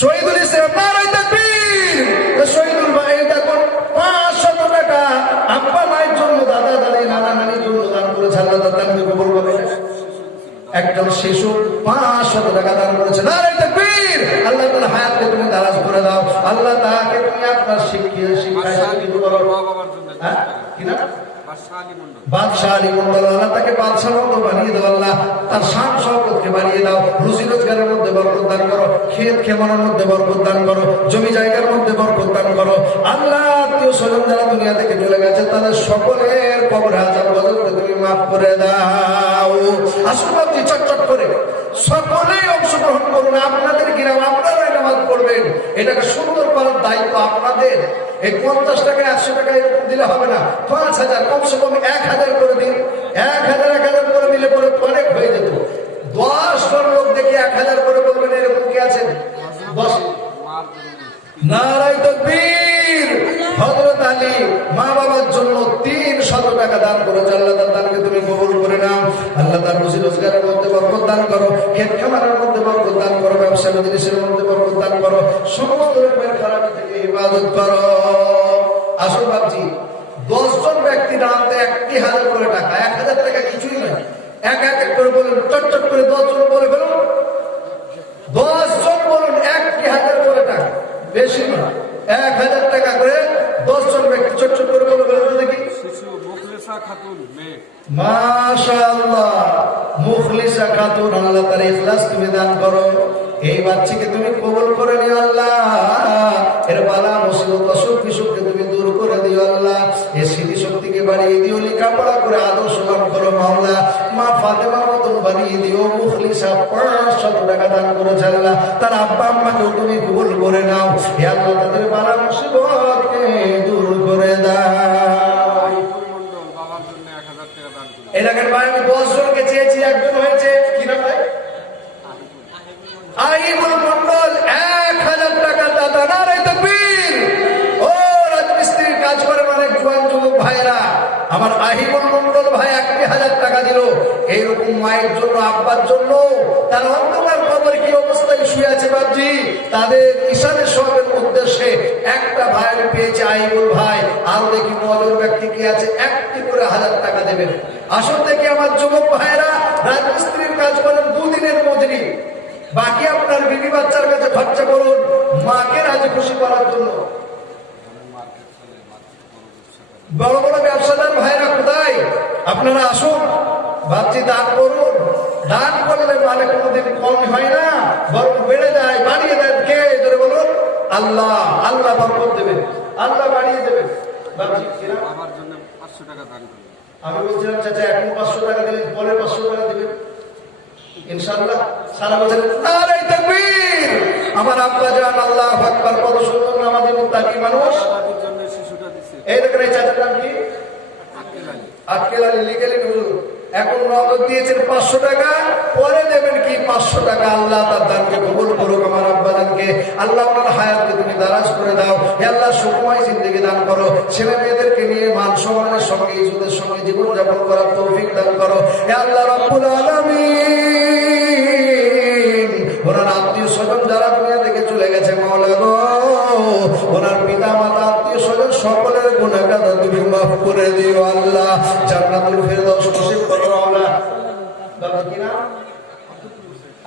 শহীদুল ইসলাম নারায়ে তাকবীর। শহীদুল ভাই দেখুন 500 টাকা আব্বা মায়ের জন্য, দাদা দাদি নানা নানির জন্য দান করেছে। আল্লাহ তার দানকে কবুল করে। একজন শিশু 500 টাকা দান করেছে। নারায়ে তাকবীর। আল্লাহ তার হায়াতকে তুমি দারাজ করে দাও। আল্লাহ তাকে তুমি আপনার শিক্ষায় শিক্ষিত করো। হ্যাঁ কি না বাদশাহ আলী মন্ডল, আল্লাহ তাকে বাদশার মতো বানিয়ে দাও। আল্লাহ তার শান শওকতকে বাড়িয়ে দাও। রুজি রোজগারের মধ্যে বরকত দান করো। ক্ষেত খেমানোর মধ্যে বরকত দান করো। জমি জায়গার মধ্যে বরকত দান করো। আল্লাহ আত্মীয় স্বজন যারা দুনিয়া থেকে চলে গেছে তাদের সকলের কবর আযাব গজবকে তুমি মাফ করে দাও। আসুন আপনি চটচট করে সকলেই অংশগ্রহণ করুন। আপনাদের গ্রাম আপনারা নামাজ পড়বেন, এটাকে সুন্দর করার দায়িত্ব আপনাদের। এই 50 টাকা 100 টাকা এরকম দিলে হবে না। 5000 কমসে কম 1000 করে দিন। 1000 করে দিলে পরে অনেক হয়ে যেত। 10 জন লোক দেখে 1000 করে বলবেন, এরকম কি আছেন? 10 নারায়ে তাকবীর। হযরত আলী মা বাবার জন্য 300 টাকা দান করেছে। আল্লাহ তার দানকে তুমি কবুল করে নাও। আল্লাহ তার রুজি রোজগারের মধ্যে বরকত দান করো। ক্ষেত খামারের মধ্যে বরকত দান করো। ব্যবসা বিজনেসের মধ্যে বরকত দান করো। সমস্ত রকমের খারাপ থেকে ইবাদত করো। আসল ভাবছি 10 জন ব্যক্তি দাঁড়াতে 1000 করে টাকা। 1000 টাকা কিছুই নয়। এক এক করে বলুন, চটচট করে 10 জন বলে ফেলুন। 10 জন বলুন 1000 করে টাকা, বেশি নয়। 1000 টাকা করে 10 জন ব্যক্তি চটচট করে বলে ফেলুন দেখি। মাশাআল্লাহ, মুখলিসা খাতুন, আল্লাহ তার ইখলাস তুমি দান করো। এই বাচ্চাকে তুমি কবুল করে নিও আল্লাহ। এর বালা মুসিবত অসুখ বিসুখকে তুমি দূর করে দিও আল্লাহ। এর স্মৃতি শক্তিকে বাড়িয়ে দিও। লেখাপড়া করে আদর্শবান করো মাওলা। মা ফাতেমার মতন বানিয়ে দিও। মুখলিসা 500 টাকা দান করেছে আল্লাহ। তার আব্বা আম্মাকেও তুমি কবুল করে নাও। হে আল্লাহ তাদের বালা মুসিবতকে দূর করে দাও। এলাকার ভাই আমি 10 জনকে চেয়েছি, একজন হয়েছে। কি নাম ভাই? আহিবুল মন্ডল 1000 টাকা দাতা। নারায়ে তাকবীর। ও রাজমিস্ত্রির কাজ করে অনেক জোয়ান যুবক ভাইরা, আমার আহিবুল মন্ডল ভাই 1000 টাকা দিল। এইরকম মায়ের জন্য, আব্বার জন্য, তার অন্ধকার কবরে কি অবস্থায় শুয়ে আছে বাবজি, তাদের ঈশানের সবের উদ্দেশ্যে একটা ভাই পেয়েছে আহিবুল ভাই। আরো দেখি 9 জন ব্যক্তি কি আছে, একটি করে 1000 টাকা দেবেন। আসল থেকে আমার যুবক ভাইরা রাজমিস্ত্রির কাজ করেন, 2 দিনের মজুরি। বাকি আপনার বিবি বাচ্চার কাছে খরচা করুন মাকে রাজি খুশি করার জন্য। বড় বড় ব্যবসাদার ভাইরা কোথায়? আপনারা আসুন, ভাবছি দান করুন। দান করলে মানে কোনোদিন কম হয় না, বরং বেড়ে যায়, বাড়িয়ে দেন। কে ধরে বলুন? আল্লাহ। আল্লাহ বরকত দেবেন, আল্লাহ বাড়িয়ে দেবেন। আমার জন্য 500 টাকা দান করুন। আমি বলছিলাম চাচা এখন 500 টাকা দিলেন, পরে 500 টাকা দিবেন ইনশাআল্লাহ। সারা বছর নারায়ে তাকবীর। আমার আব্বা জান আল্লাহু আকবার, কত সুন্দর নামাজি মুত্তাকি মানুষ। এই দেখেন এই চাচার নাম কি? আক্কেল আলী। লিখেলেন হুজুর। এখন নগদ দিয়েছেন 500 টাকা, পরে দেবেন কি 500 টাকা। আল্লাহ তার দানকে কবুল করুক। আমার আব্বা দানকে আল্লাহ ওনার হায়াতকে তুমি দারাজ করে দাও। হে আল্লাহ সুখময় জিন্দেগি দান করো। ছেলে মেয়েদেরকে নিয়ে মান সম্মানের সঙ্গে ইজ্জতের সঙ্গে জীবন যাপন করার তৌফিক দান করো। হে আল্লাহ রাব্বুল আলামিন, ওনার আত্মীয় স্বজন যারা দুনিয়া থেকে চলে গেছে মাওলা গো, ওনার পিতা মাতা আত্মীয় স্বজন সকলের গুনাহ খাতা তুমি মাফ করে দিও আল্লাহ। জান্নাতুল ফেরদাউস নসিব করো মাওলা। বাবা কি নাম?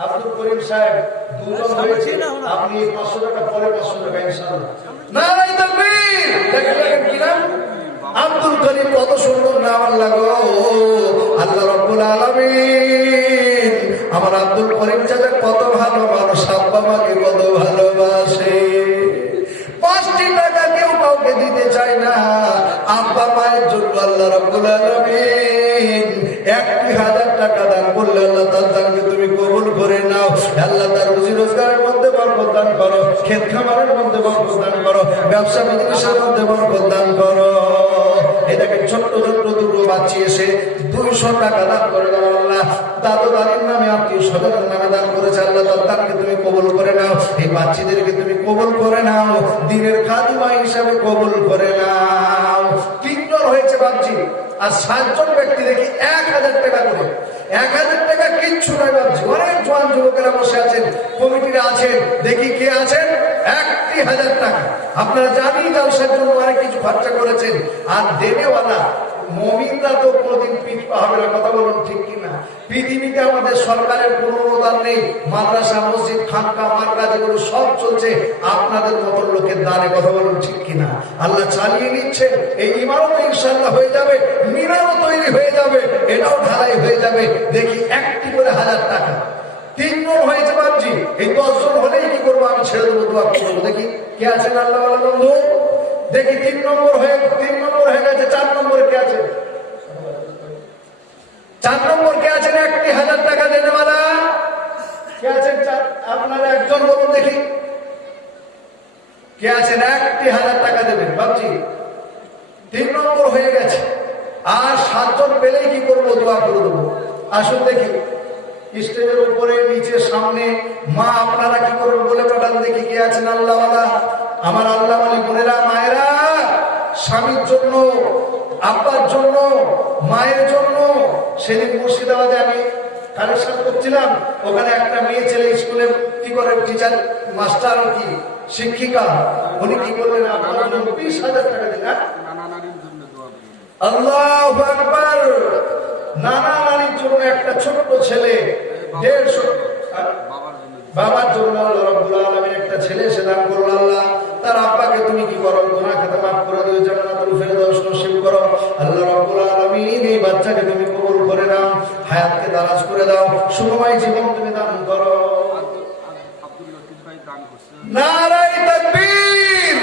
আব্দুল করিম সাহেব। 2 জন হয়েছে। আপনি 500 টাকা, পরে 500 টাকা ইনশাআল্লাহ। নারায়ে তাকবীর। দেখেন কি নাম? আব্দুল করিম। কত সুন্দর নাম আল্লাহ গো। আল্লাহ রাব্বুল আলামিন আমার আব্দুল করিম চাচা কত ভালো মানুষ, আব্বা মাকে কত ভালোবাসে। 5টি টাকা কেউ কাউকে দিতে চায় না। আব্বা মায়ের জন্য আল্লাহ রাব্বুল আলামিন 1000 টাকা দান করলে আল্লাহ তার দানকে তুমি কবুল করে নাও। আল্লাহ তার রুজি রোজগারের মধ্যে বরকত দান করো। ক্ষেত খামারের মধ্যে বরকত দান করো। ব্যবসা বিজনেসের মধ্যে বরকত দান করো। এই দেখেন ছোট্ট ছোট্ট 2 বাচ্চা এসে 200 টাকা দান করে দাও আল্লাহ। দাদু দাদির নামে, আত্মীয় স্বজনের নামে দান করেছে। আল্লাহ তার দানকে তুমি কবুল করে নাও। এই বাচ্চাদেরকে তুমি কবুল করে নাও। দিনের খাদিমা হিসাবে কবুল করে নাও। 3 জন হয়েছে বাচ্চি, আর 7 জন ব্যক্তি দেখি 1000 টাকা করে। 1000 টাকা কিচ্ছু নয় বাচ্চি। অনেক জোয়ান যুবকেরা বসে আছেন, কমিটিরা আছেন। দেখি কে আছেন? আপনারা জানি জালসার জন্য অনেক কিছু খরচা করেছেন, আর দেনেওয়ালা মুমিনরা তো কোনোদিন পিছপা হবে না। কথা বলুন ঠিক কিনা? পৃথিবীতে আমাদের সরকারের কোনো অনুদান নেই, মাদ্রাসা মসজিদ খানকা মার্কা যেগুলো সব চলছে আপনাদের মতো লোকের দানে। কথা বলুন ঠিক কিনা? আল্লাহ চালিয়ে নিচ্ছেন। এই ইমারত ইনশাআল্লাহ হয়ে যাবে, মিনারও তৈরি হয়ে যাবে, এটাও ঢালাই হয়ে যাবে। দেখি একটি করে 1000 টাকা 3 জন হয়েছে ভাবছি, এই 10 জন হলেই কি করবো? আমি ছেড়ে দেবো, দোয়া করবো। দেখি কে আছেন আল্লাহ ওয়ালা বন্ধু? দেখি 3 নম্বর হয়ে গেছে। 4 নম্বরে কে আছে? 4 নম্বর কে আছেন? 1000 টাকা দেনেওয়ালা কে আছেন? আপনারা একজন বলুন দেখি কে আছেন 1000 টাকা দেবেন ভাবছি। 3 নম্বর হয়ে গেছে, আর 7 জন পেলেই কি করবো? দোয়া করে দেবো। আসুন দেখি স্টেজের উপরে, নিচে, সামনে, মা আপনারা কি করবেন বলে পাঠান দেখি কে আছেন আল্লাহওয়ালা। আমার আল্লাহওয়ালি বোনেরা, মায়েরা, স্বামীর জন্য, আব্বার জন্য, মায়ের জন্য। সেদিন মুর্শিদাবাদে আমি কালেকশন করছিলাম, ওখানে একটা মেয়ে ছেলে স্কুলে কি করে, টিচার মাস্টার কি শিক্ষিকা, উনি কি করলেন? আপনার 20,000 টাকা দিন। আল্লাহু আকবার। নানা নানির জন্য একটা ছোট্ট ছেলে 150, বাবার জন্য আল্লাহ রাব্বুল আলামিন একটা ছেলে সে দান করল। আল্লাহ তার আব্বাকে তুমি কি করো? গুনাহ খাতা মাফ করে দিও, জান্নাতুল ফেরদাউস নসিব করো। আল্লাহ রাব্বুল আলামিন এই বাচ্চাকে তুমি কবুল করে নাও, হায়াতকে দারাজ করে দাও, সুখময় জীবন তুমি দান করো। নারায়ে তাকবীর।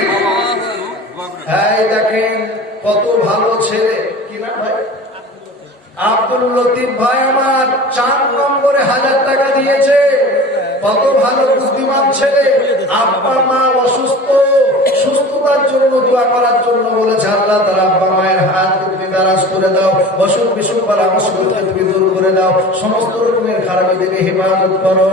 এই দেখেন কত ভালো ছেলে, কি না ভাই? আব্দুল লতিফ ভাই আমার 4 নম্বরে 1000 টাকা দিয়েছে। কত ভালো বুদ্ধিমান ছেলে। আব্বা মা অসুস্থ, সুস্থতার জন্য দোয়া করার জন্য বলেছে। আল্লাহ তার আব্বা মায়ের হাতকে তুমি দারাজ করে দাও, অসুখ বিসুখ বালা মুসিবতকে তুমি দূর করে দাও, সমস্ত রকমের খারাপি থেকে হেফাজত করো।